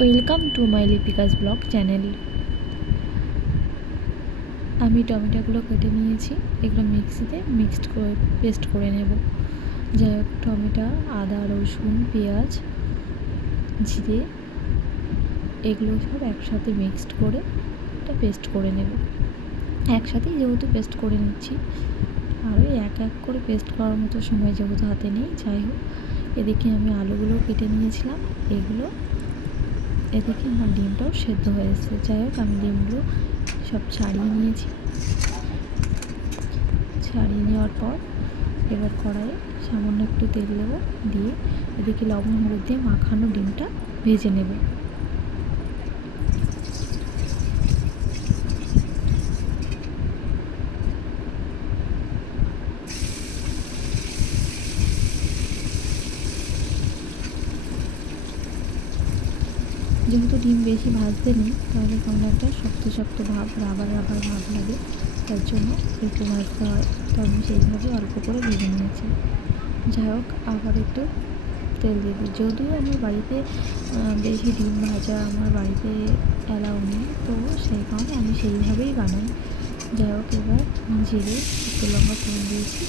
Welcome to my Lipika's blog channel. আমি টমেটোগুলো কেটে নিয়েছি, এগুলো মিক্সিতে পেস্ট করে নেব। যাই হোক, টমেটো, আদা, রসুন, পেঁয়াজ, জিরে এগুলো সব একসাথে মিক্সড করে এটা পেস্ট করে নেব। একসাথেই যেহেতু পেস্ট করে নিচ্ছি, আর ওই এক এক করে পেস্ট করার মতো সময় যেহেতু হাতে নেই। যাই হোক, এদিকে আমি আলুগুলো কেটে নিয়েছিলাম, এদিকে আমার ডিমটাও সেদ্ধ হয়ে এসেছে। যাই হোক, আমি ডিমগুলো সব ছাড়িয়ে নিয়েছি। ছাড়িয়ে নেওয়ার পর এবার কড়াইয়ে সামান্য একটু তেল দেবো, দিয়ে এদিকে লবণ হলুদ দিয়ে মাখানো ডিমটা ভেজে নেব। যেহেতু ডিম বেশি ভাজতে নেই, তাহলে কেমন একটা শক্ত শক্ত ভাব, রাবার রাবার ভাব লাগে, তার জন্য একটু ভাজতে হয়। তো আমি সেইভাবে অল্প করে ভেজে নিয়েছি। যাই হোক, আবার একটু তেল দিয়ে দিই। যদিও আমার বাড়িতে বেশি ডিম ভাজা আমার বাড়িতে অ্যালাউ নেই, তো সেই কারণে আমি সেইভাবেই বানাই। যাই হোক, এবার জিরে, শুকনো লঙ্কা ফোড়ন দিয়েছি।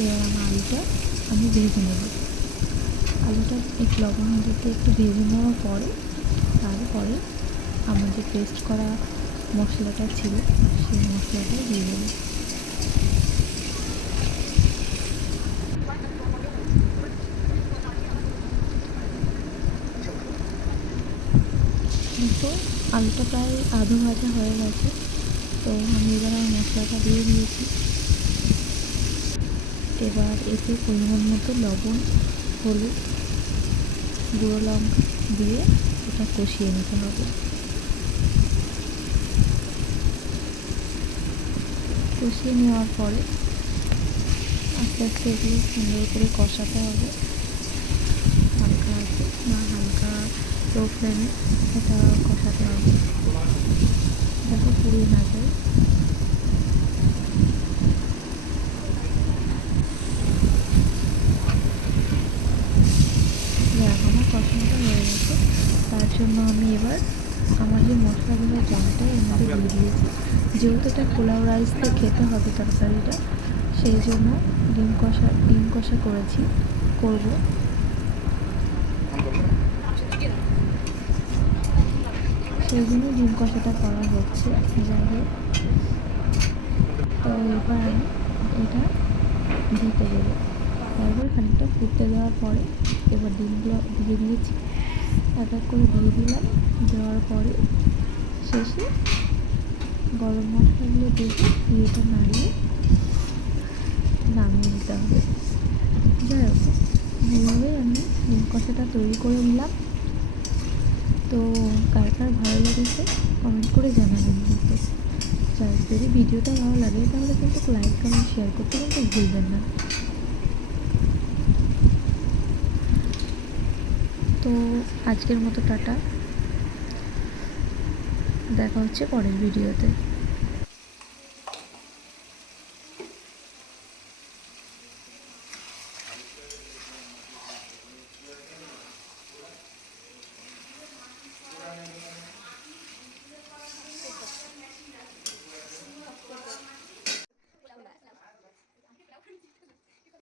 এবার আমার আলুটা আমি ভেজে নেব। আলুটা একটু লবণ হলুদ দিয়ে একটু ভেজে নেওয়ার পরে তারপরে আমার যে পেস্ট করা মশলাটা ছিল সেই মশলাটা দিয়ে দেবো। তো আলুটা প্রায় আধো ভাজা হয়ে গেছে, তো আমি এবার আমার মশলাটা দিয়ে দিয়েছি। এবার এতে পরিমাণ মতো লবণ, হলুদ, গুঁড়ো লঙ্কা দিয়ে এটা কষিয়ে নিতে হবে। কষিয়ে নেওয়ার পরে আস্তে আস্তে এগুলো সুন্দর করে কষাতে হবে, হালকা আছে বা হালকা লো ফ্লেমে এটা কষাতে হবে, যাতে পুড়িয়ে না যায়। আমার কষানোটা হয়ে গেছে, তার জন্য আমি এবার আমার যে মশলাগুলোর জলটা এর মধ্যে দিয়ে দিয়েছি। যেহেতু এটা পোলাও রাইস দিয়ে খেতে হবে তরকারিটা, সেই জন্য ডিম কষা করব। সেই জন্য ডিম কষাটা করা হচ্ছে। যাই হোক, তো এবার আমি এটা দিতে দেবো। তারপর খানিকটা ফুটতে দেওয়ার পরে এবার ডিমগুলো দিয়ে দিয়েছি, এক এক করে দিয়ে দিলাম। দেওয়ার পরে শেষে গরম মশলাগুলো দিয়ে এটা নাড়িয়ে নামিয়ে নিতে হবে। যাই হোক, এইভাবেই আমি ডিম কষাটা তৈরি করে নিলাম। তো কার কার ভালো লেগেছে কমেন্ট করে জানাবেন কিন্তু। যাই হোক, যদি ভিডিওটা ভালো লাগে তাহলে কিন্তু লাইক কমেন্ট শেয়ার করতে কিন্তু ভুলবেন না। তো আজকের মতো টাটা, দেখা হচ্ছে পরের ভিডিওতে।